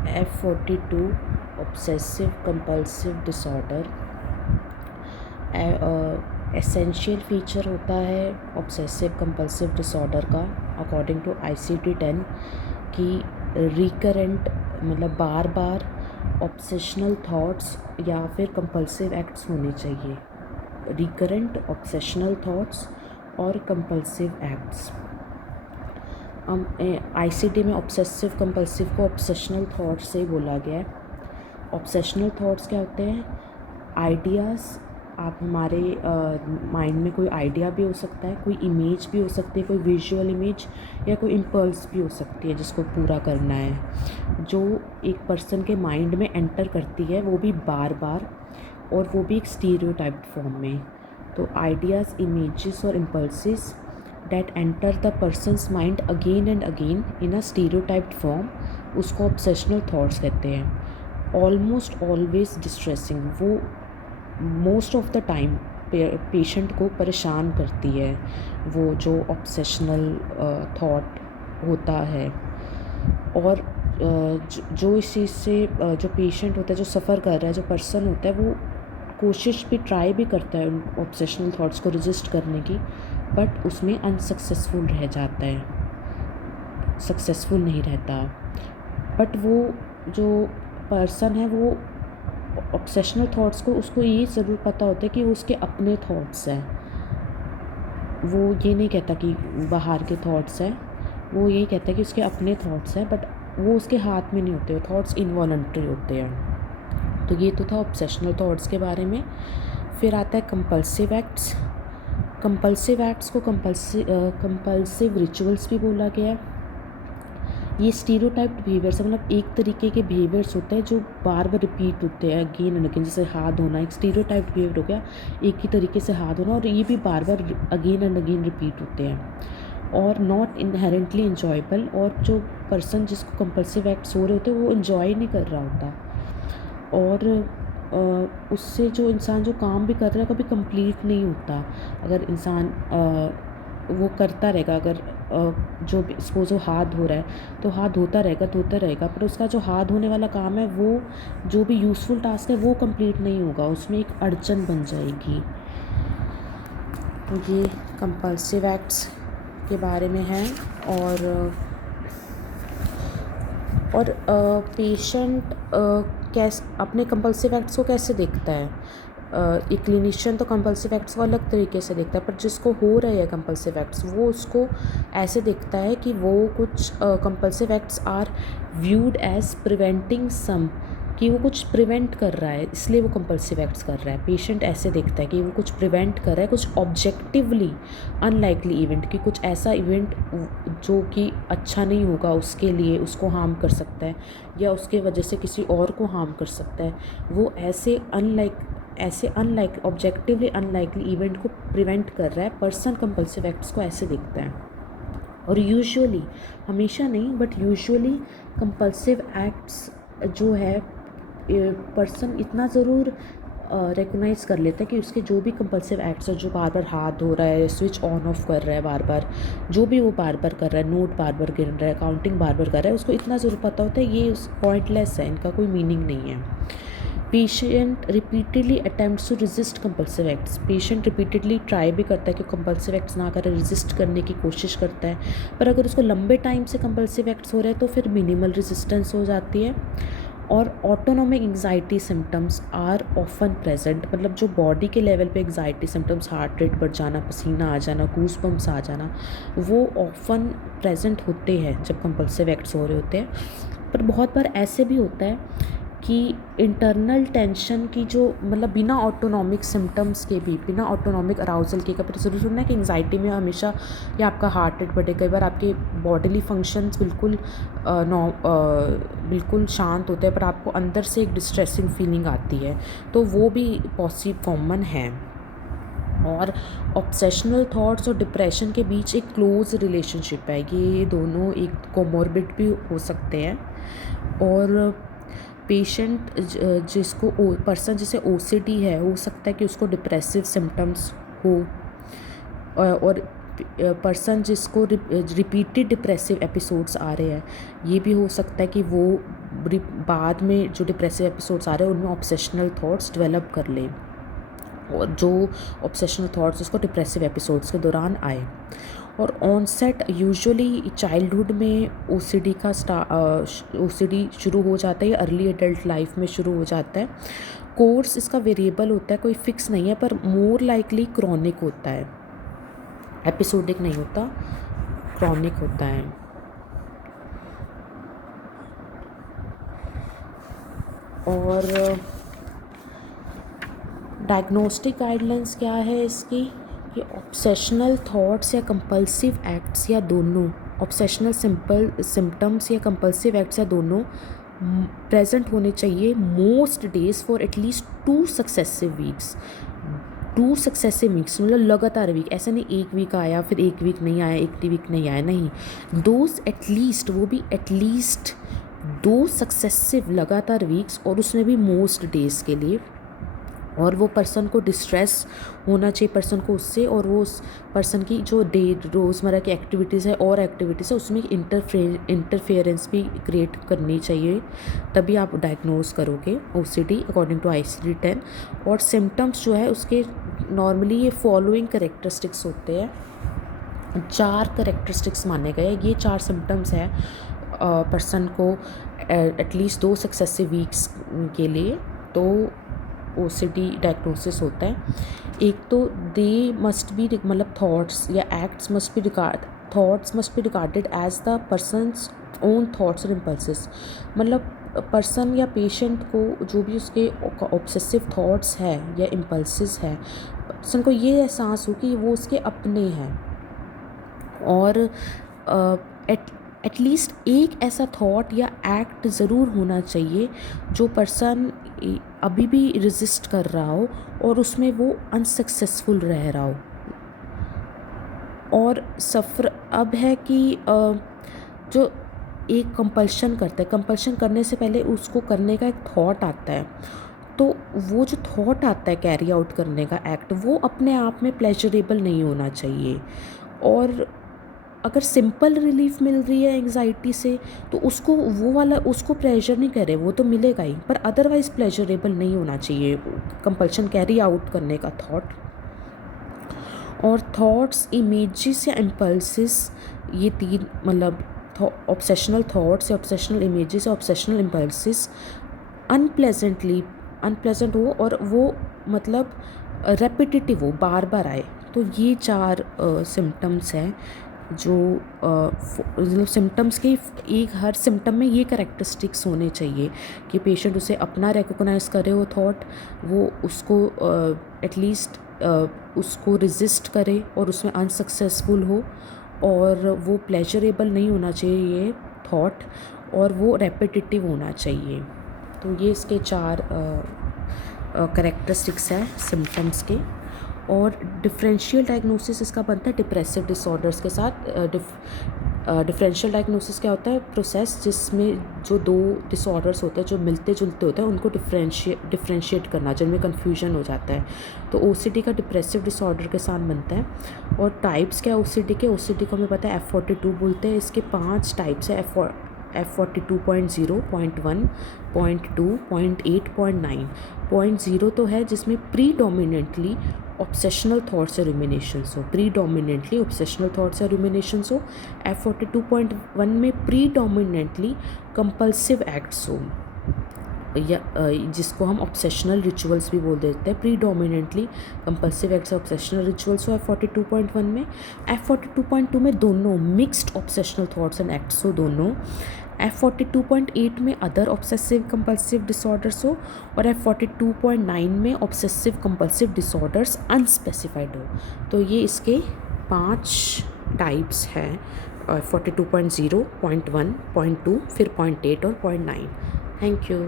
F42 obsessive compulsive disorder essential feature होता है obsessive compulsive disorder का अकॉर्डिंग टू ICD-10 कि रिकरेंट मतलब बार बार ऑब्सेशनल थॉट्स या फिर कंपल्सिव एक्ट्स होने चाहिए। रिकरेंट ऑब्सेशनल थॉट्स और कंपल्सिव एक्ट्स। हम ICD में ऑब्सेसिव कंपल्सिव को ऑब्सेशनल थॉट्स से बोला गया है। ऑब्सेशनल थॉट्स क्या होते हैं? आइडियाज़। आप हमारे माइंड में कोई आइडिया भी हो सकता है, कोई इमेज भी हो सकती है, कोई विजुअल इमेज या कोई इम्पल्स भी हो सकती है जिसको पूरा करना है, जो एक पर्सन के माइंड में एंटर करती है, वो भी बार बार, और वो भी एक स्टीरियोटाइप्ड फॉर्म में। तो आइडियाज़, इमेजेस और impulses that enter the person's mind again and again in a stereotyped form, उसको obsessional thoughts कहते हैं। almost always distressing, वो most of the time patient को परेशान करती है वो जो obsessional thought होता है। और जो इस चीज़ से जो पेशेंट होता है, जो सफ़र कर रहा है, जो पर्सन होता है, वो कोशिश भी ट्राई भी करता है उन ऑब्सेशनल थॉट्स को रजिस्ट करने की, बट उसमें अनसक्सेसफुल रह जाता है, सक्सेसफुल नहीं रहता। बट वो जो पर्सन है वो ऑब्सेशनल थॉट्स को, उसको ये ज़रूर पता होता है कि वो उसके अपने थॉट्स हैं। वो ये नहीं कहता कि बाहर के थॉट्स हैं, वो ये कहता है कि उसके अपने थॉट्स हैं, बट वो उसके हाथ में नहीं होते, वो थॉट्स इनवॉलंटरी होते हैं। तो ये तो था ऑब्सेशनल थॉट्स के बारे में। फिर आता है कंपल्सिव एक्ट्स। कंपल्सिव एक्ट्स को कंपल्सिव रिचुअल्स भी बोला गया है। ये स्टीरियोटाइप्ड बिहेवियर्स है, मतलब एक तरीके के बिहेवियर्स होते हैं जो बार बार रिपीट होते हैं अगेन एंड अगेन। जैसे हाथ धोना एक स्टीरियोटाइप्ड बिहेवियर हो गया, एक ही तरीके से हाथ धोना, और ये भी बार बार अगेन एंड अगेन रिपीट होते हैं और नॉट इनहेरेंटली इंजॉयबल। और जो पर्सन जिसको कंपल्सिव एक्ट्स हो रहे होते हैं वो इन्जॉय नहीं कर रहा होता, और उससे जो इंसान जो काम भी कर रहा है कभी कंप्लीट नहीं होता। अगर इंसान वो करता रहेगा, अगर जो सपोज वो हाथ धो रहा है तो हाथ धोता रहेगा, पर उसका जो हाथ धोने वाला काम है, वो जो भी यूज़फुल टास्क है वो कंप्लीट नहीं होगा, उसमें एक अड़चन बन जाएगी। तो ये कंपल्सिव एक्ट्स के बारे में है। और पेशेंट कैसे अपने कंपल्सिव एक्ट्स को कैसे देखता है? एक क्लिनिशियन तो कंपल्सिव एक्ट्स को अलग तरीके से देखता है, पर जिसको हो रहे हैं कंपल्सिव एक्ट्स वो उसको ऐसे देखता है कि वो कुछ compulsive acts are viewed as preventing some, कि वो कुछ प्रिवेंट कर रहा है इसलिए वो कंपल्सिव एक्ट्स कर रहा है। पेशेंट ऐसे देखता है कि वो कुछ प्रिवेंट कर रहा है, कुछ ऑब्जेक्टिवली अनलाइकली इवेंट, कि कुछ ऐसा इवेंट जो कि अच्छा नहीं होगा उसके लिए, उसको हार्म कर सकता है या उसके वजह से किसी और को हार्म कर सकता है, वो ऐसे अनलाइक ऑब्जेक्टिवली अनलाइकली इवेंट को प्रिवेंट कर रहा है। पर्सन कंपल्सिव एक्ट्स को ऐसे देखता है। और यूजुअली, हमेशा नहीं बट यूजुअली, कंपल्सिव एक्ट्स जो है पर्सन इतना ज़रूर रिकग्नाइज़ कर लेता है कि उसके जो भी कंपल्सिव एक्ट्स है, जो बार बार हाथ धो रहा है, स्विच ऑन ऑफ कर रहा है बार बार, जो भी वो बार बार कर रहा है, नोट बार बार गिन रहा है, काउंटिंग बार बार कर रहा है, उसको इतना ज़रूर पता होता है ये पॉइंटलेस है, इनका कोई मीनिंग नहीं है। Patient repeatedly attempts to resist compulsive acts. Patient repeatedly try भी करता है कि कंपल्सिव एक्ट्स ना करे, रेजिस्ट करने की कोशिश करता है, पर अगर उसको लंबे टाइम से कंपल्सिव एक्ट्स हो रहे हैं तो फिर मिनिमल रेजिस्टेंस हो जाती है। और autonomic anxiety symptoms are often present, मतलब जो बॉडी के लेवल पे एंग्जाइटी सिम्टम्स, हार्ट रेट बढ़ जाना, पसीना आ जाना, गूस बम्स आ जाना, वो ऑफन प्रेजेंट होते हैं जब कंपल्सिव एक्ट्स हो रहे होते हैं। पर बहुत बार ऐसे भी होता है कि इंटरनल टेंशन की जो, मतलब बिना ऑटोनॉमिक सिम्टम्स के भी, बिना ऑटोनॉमिक अराउजल के, कभी ज़रूर सुनना है कि एंग्जाइटी में हमेशा या आपका हार्ट रेट बढ़े, कई बार आपके बॉडीली फंक्शंस बिल्कुल शांत होते हैं, पर आपको अंदर से एक डिस्ट्रेसिंग फीलिंग आती है, तो वो भी कॉमन है। और ऑब्सेशनल थॉट्स और डिप्रेशन के बीच एक क्लोज रिलेशनशिप है, ये दोनों एक कोमॉर्बिड भी हो सकते हैं। और पेशेंट जिसको पर्सन जिसे OCD है, हो सकता है कि उसको डिप्रेसिव सिम्टम्स हो, और पर्सन जिसको रिपीटेड डिप्रेसिव एपिसोड्स आ रहे हैं, ये भी हो सकता है कि वो बाद में जो डिप्रेसिव एपिसोड्स आ रहे हैं उनमें ऑब्सेशनल थॉट्स डेवलप कर ले, और जो ऑब्सेशनल थॉट्स उसको डिप्रेसिव एपिसोड्स के दौरान आए। और ऑनसेट यूजुअली चाइल्डहुड में ओसीडी का ओसीडी शुरू हो जाता है या अर्ली एडल्ट लाइफ में शुरू हो जाता है। कोर्स इसका वेरिएबल होता है, कोई फिक्स नहीं है, पर मोर लाइकली क्रॉनिक होता है, एपिसोडिक नहीं होता, क्रॉनिक होता है। और डायग्नोस्टिक गाइडलाइंस क्या है इसकी कि ऑब्सेशनल थॉट्स या कंपल्सिव एक्ट्स या दोनों, ऑब्सेशनल सिम्टम्स या कंपल्सिव एक्ट्स या दोनों प्रेजेंट होने चाहिए most days for at least 2 successive weeks. 2 successive weeks मतलब लगातार वीक, ऐसा नहीं 1 वीक आया फिर 1 वीक नहीं आया, 1 वीक नहीं आया, नहीं, 2 एटलीस्ट, वो भी एटलीस्ट 2 सक्सेसिव लगातार वीक्स, और उसमें भी मोस्ट डेज़ के लिए। और वो पर्सन को डिस्ट्रेस होना चाहिए पर्सन को उससे, और वो उस पर्सन की जो रोज़मर्रा की एक्टिविटीज़ है और एक्टिविटीज़ है उसमें इंटरफेरेंस भी क्रिएट करनी चाहिए, तभी आप डायग्नोज करोगे ओसीडी अकॉर्डिंग टू ICD-10। और सिम्टम्स जो है उसके नॉर्मली ये फॉलोइंग करेक्टरिस्टिक्स होते हैं, 4 करेक्टरिस्टिक्स माने गए, ये 4 सिम्टम्स है पर्सन को एटलीस्ट 2 सक्सेसिव वीक्स के लिए तो ओसीडी डायग्नोसिस होता है। एक तो दे मस्ट बी मतलब थॉट्स या acts must be regarded as the person's own thoughts और इम्पल्सिस, मतलब पर्सन या पेशेंट को जो भी उसके ऑब्सेसिव थॉट्स है या इम्पल्सिस है, पर्सन को ये एहसास हो कि वो उसके अपने हैं। और एटलीस्ट एक ऐसा थॉट या एक्ट ज़रूर होना चाहिए जो पर्सन अभी भी रेजिस्ट कर रहा हो और उसमें वो अनसक्सेसफुल रह रहा हो। और सफ़र अब है कि जो एक कंपल्शन करता है, कंपल्शन करने से पहले उसको करने का एक थॉट आता है, तो वो जो थॉट आता है कैरी आउट करने का एक्ट, वो अपने आप में प्लेजरेबल नहीं होना चाहिए। और अगर सिंपल रिलीफ मिल रही है एंग्जाइटी से तो उसको वो वाला उसको प्लेजर नहीं करे, वो तो मिलेगा ही, पर अदरवाइज़ प्लेजरेबल नहीं होना चाहिए कंपल्शन कैरी आउट करने का थॉट। और थॉट्स, इमेजेस या इम्पल्सिस, ये 3 मतलब ऑब्सेशनल थॉट्स या ऑब्सेशनल इमेजेस या ऑब्सेशनल इम्पल्सिस अनप्लेजेंट हो और वो मतलब रेपिटेटिव हो, बार बार आए, तो ये 4 सिम्टम्स हैं जो मतलब सिम्टम्स के एक हर सिम्टम में ये कैरेक्टरिस्टिक्स होने चाहिए कि पेशेंट उसे अपना रिकॉग्नाइज करे वो थॉट, वो उसको एटलीस्ट उसको रेजिस्ट करे और उसमें अनसक्सेसफुल हो, और वो प्लेजरेबल नहीं होना चाहिए ये थॉट, और वो रेपिटेटिव होना चाहिए। तो ये इसके 4 कैरेक्टरिस्टिक्स हैं सिम्टम्स के। और डिफरेंशियल डायग्नोसिस इसका बनता है डिप्रेसिव डिसऑर्डर्स के साथ। डिफरेंशियल डायग्नोसिस क्या होता है, प्रोसेस जिसमें जो 2 डिसऑर्डर्स होते हैं जो मिलते जुलते होते हैं उनको डिफरेंशिएट करना, जिनमें कन्फ्यूजन हो जाता है। तो ओसीडी का डिप्रेसिव डिसऑर्डर के साथ बनता है। और टाइप्स क्या है ओसीडी के, ओसीडी को हमें पता है F42 बोलते हैं। इसके 5 टाइप्स है, F42.0, 0.1, 0.2, 0.8, 0.9। 0.0 तो है जिसमें प्रीडोमिनेंटली ऑब्सेशनल थॉट्स या रूमिनेशंस हो, प्रीडोमिनेंटली ऑब्सेशनल थॉट्स या रूमिनेशंस हो। F42.1 में प्रीडोमिनेंटली कंपल्सिव एक्ट्स हो, या जिसको हम ऑब्सेशनल रिचुअल्स भी बोल देते हैं। Predominantly compulsive acts obsessional rituals हो F42.1 में। F42.2 में दोनों mixed obsessional thoughts and acts हो दोनों। F42.8 में अदर ऑब्सेसिव कंपल्सिव डिसऑर्डर्स हो, और F42.9 में ऑब्सेसिव कंपल्सिव डिसऑर्डर्स अनस्पेसिफाइड हो। तो ये इसके 5 टाइप्स हैं, 42.0, 0.1, 0.2, फिर 0.8 और 0.9। Thank you.